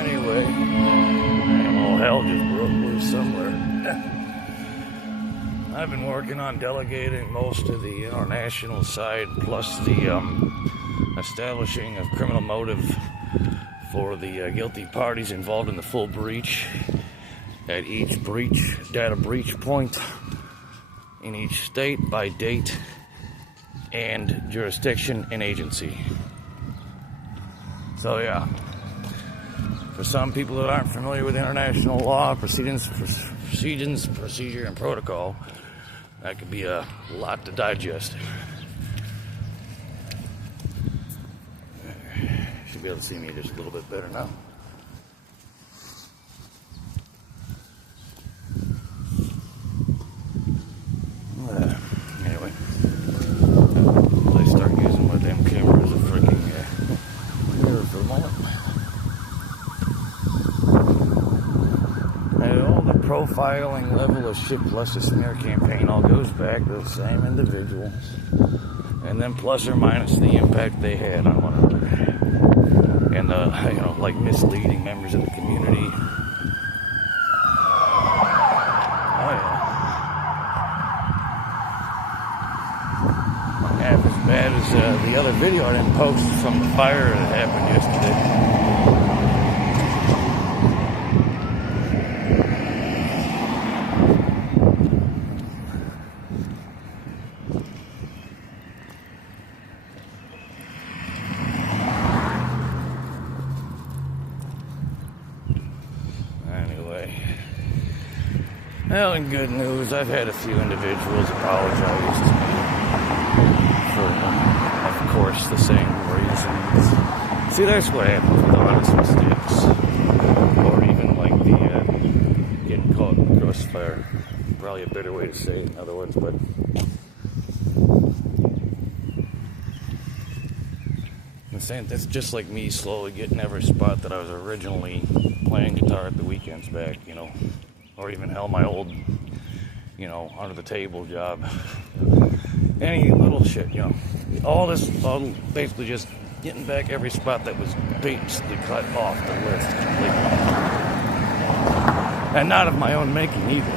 Anyway, all hell just broke loose somewhere. I've been working on delegating most of the international side, plus the establishing of criminal motive for the guilty parties involved in the full breach at each data breach point in each state by date and jurisdiction and agency. So yeah, for some people that aren't familiar with international law, proceedings, procedure, and protocol, that could be a lot to digest. Should be able to see me just a little bit better now. Anyway, I start using my damn camera as a freaking mirror for a moment. And all the profiling level of shit plus the smear campaign all goes back to the same individuals, and then plus or minus the impact they had on one another, and the like misleading members of the community. Half as bad as the other video I didn't post from the fire that happened yesterday. Anyway, well, in good news, I've had a few individuals apologize to me for, of course, the same reasons. See, that's what happens with honest mistakes. Or even like the getting caught in the crossfire. Probably a better way to say it in other words, but I'm saying that's just like me slowly getting every spot that I was originally playing guitar at the weekends back, or even hell, my old, under the table job. Any little shit, all basically just getting back every spot that was basically cut off the list completely. And not of my own making either.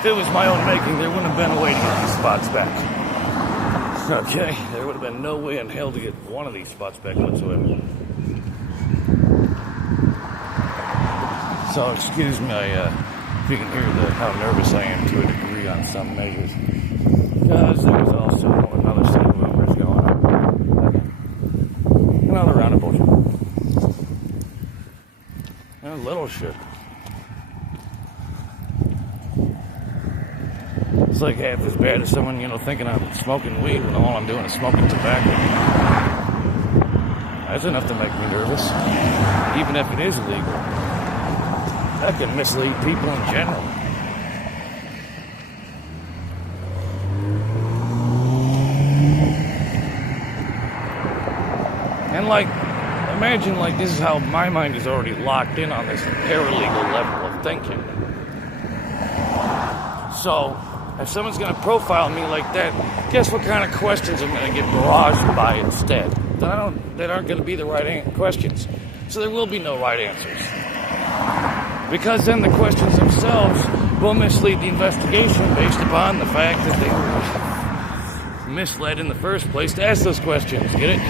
If it was my own making, there wouldn't have been a way to get these spots back. Okay, there would have been no way in hell to get one of these spots back whatsoever. So excuse me, if you can hear how nervous I am to a degree on some measures, because there's also another set of rumors going on. Another round of bullshit. And a little shit. It's like half as bad as someone, thinking I'm smoking weed when all I'm doing is smoking tobacco. That's enough to make me nervous, even if it is illegal. That can mislead people in general. And imagine this is how my mind is already locked in on this paralegal level of thinking. So, if someone's going to profile me like that, guess what kind of questions I'm going to get barraged by instead? That aren't going to be the right questions. So there will be no right answers. Because then the questions themselves will mislead the investigation based upon the fact that they were misled in the first place to ask those questions. Get it?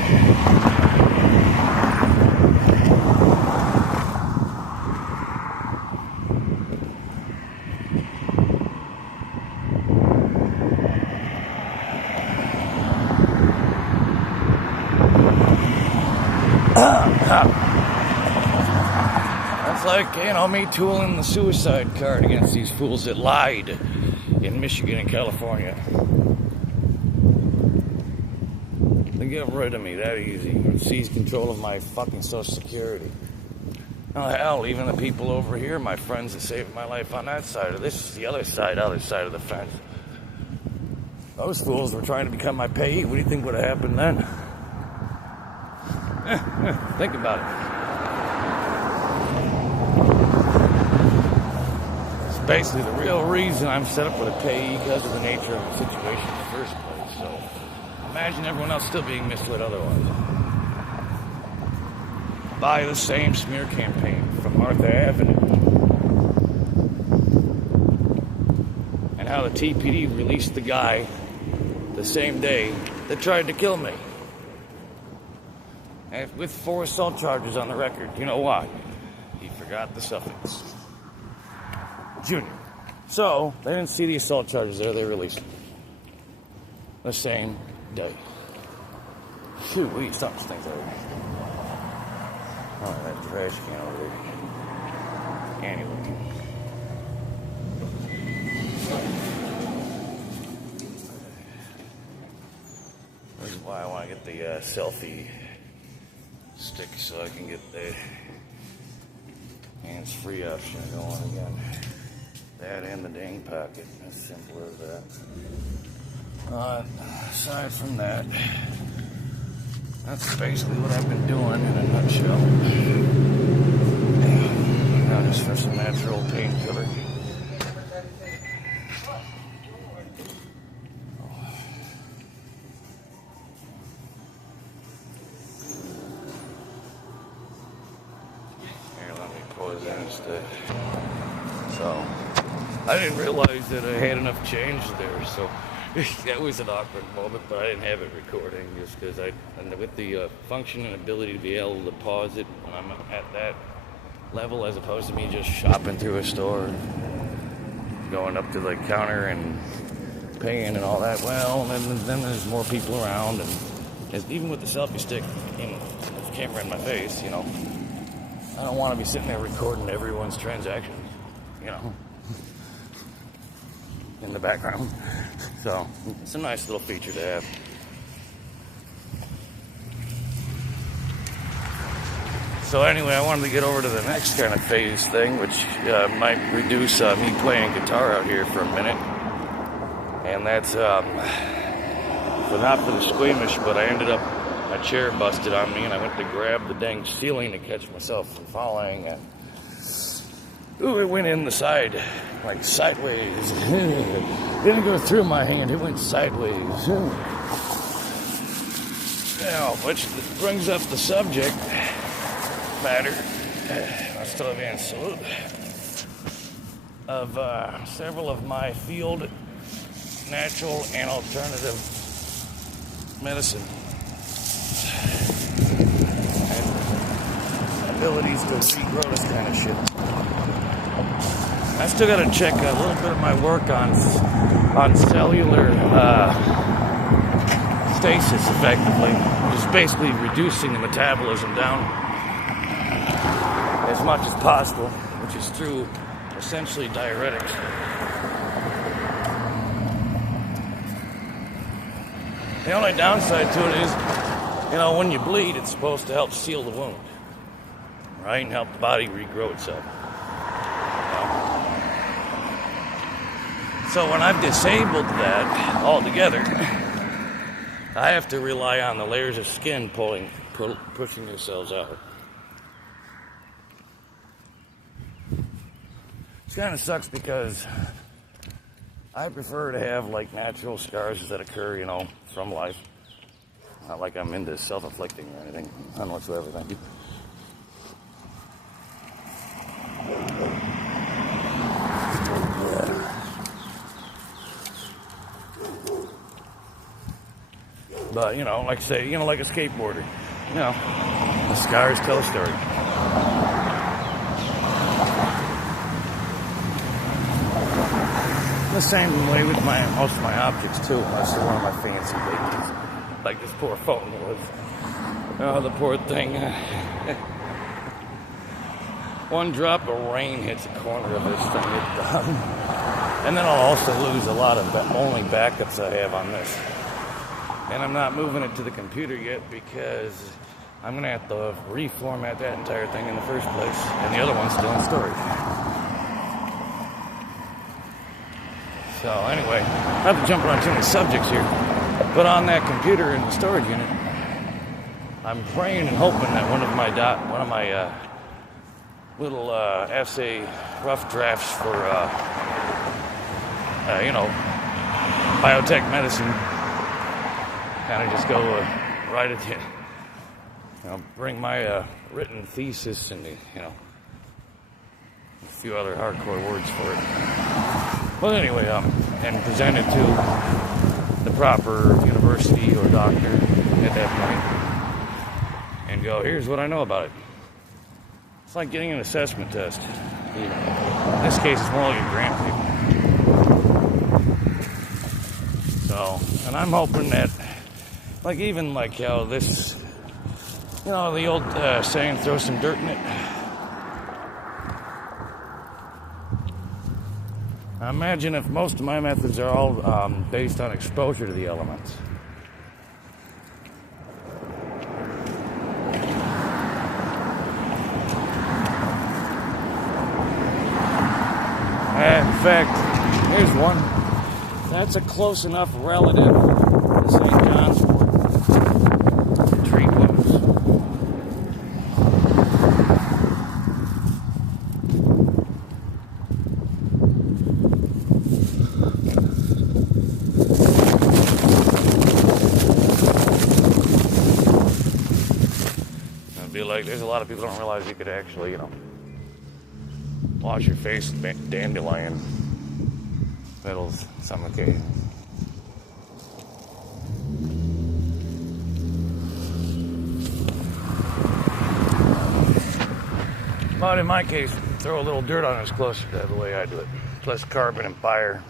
That's like, me tooling the suicide card against these fools that lied in Michigan and California. They get rid of me that easy. Or seize control of my fucking Social Security. Oh, hell, even the people over here, my friends that saved my life on that side, or this is the other side of the fence. Those fools were trying to become my payee. What do you think would have happened then? Think about it. It's basically the real reason I'm set up with a payee because of the nature of the situation in the first place. So Imagine everyone else still being misled otherwise. By the same smear campaign from Martha Avenue. And how the TPD released the guy the same day that tried to kill me. And with 4 assault charges on the record. You know why? He forgot the suffix. Junior. So, they didn't see the assault charges there, they released them. The same day. Phew, we stop this thing over. Oh, that trash can over there. Anyway. This is why I want to get the selfie stick so I can get the hands-free option going again. That and the dang pocket. As simple as that. Aside from that, that's basically what I've been doing in a nutshell. Now just for some natural painkiller. Here, let me pause that instead. So, I didn't realize that I had enough change there, so that was an awkward moment, but I didn't have it recording just because and with the function and ability to be able to pause it when I'm at that level as opposed to me just shopping through a store, going up to the counter and paying and all that. Well, then there's more people around, and even with the selfie stick and the camera in my face, you know, I don't want to be sitting there recording everyone's transactions, you know, in the background. So, it's a nice little feature to have. So anyway, I wanted to get over to the next kind of phase thing, which might reduce me playing guitar out here for a minute. And that's, but not for the squeamish, but I ended up, my chair busted on me, and I went to grab the dang ceiling to catch myself from falling, and ooh, it went in the side, like sideways. It didn't go through my hand, it went sideways. Now, which brings up the subject matter, I still have hand salute, of several of my field natural and alternative medicine and abilities to regrow this kind of shit. I still got to check a little bit of my work on cellular stasis, effectively, which is basically reducing the metabolism down as much as possible, which is through essentially diuretics. The only downside to it is, you know, when you bleed, it's supposed to help seal the wound, right, and help the body regrow itself. So when I've disabled that altogether, I have to rely on the layers of skin pushing themselves out. It kind of sucks because I prefer to have like natural scars that occur, you know, from life. Not like I'm into self-inflicting or anything, none whatsoever, thank you. But, you know, like I say, you know, like a skateboarder, you know, the scars tell a story. The same way with most of my objects, too, unless they're one of my fancy babies, like this poor phone was. Oh, the poor thing. One drop of rain hits the corner of this thing, it's done. And then I'll also lose a lot of only backups I have on this. And I'm not moving it to the computer yet because I'm going to have to reformat that entire thing in the first place. And the other one's still in storage. So anyway, not to jump around too many subjects here, but on that computer in the storage unit, I'm praying and hoping that one of my little essay rough drafts for, you know, biotech medicine kind of just go write it, bring my written thesis and, a few other hardcore words for it. Well, anyway, and present it to the proper university or doctor at that point and go, here's what I know about it. It's like getting an assessment test. In this case, it's more like a grant paper. So, and I'm hoping that, how this, the old saying, throw some dirt in it. I imagine if most of my methods are all based on exposure to the elements. In fact, here's one. That's a close enough relative to St. John's Wort. Tree wounds. It'd be like, there's a lot of people who don't realize you could actually, wash your face with dandelion petals some occasion. But in my case, throw a little dirt on it is closer to the way I do it. Less carbon and fire.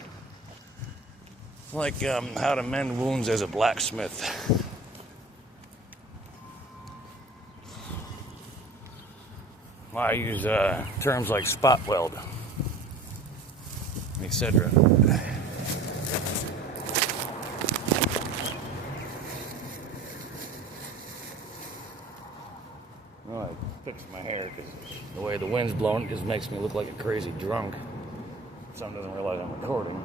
Like how to mend wounds as a blacksmith. I use terms like spot weld, etc. Well, I fixed my hair because the way the wind's blowing just makes me look like a crazy drunk. Someone doesn't realize I'm recording.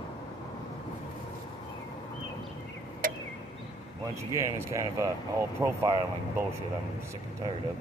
Once again, it's kind of a whole profiling bullshit I'm sick and tired of.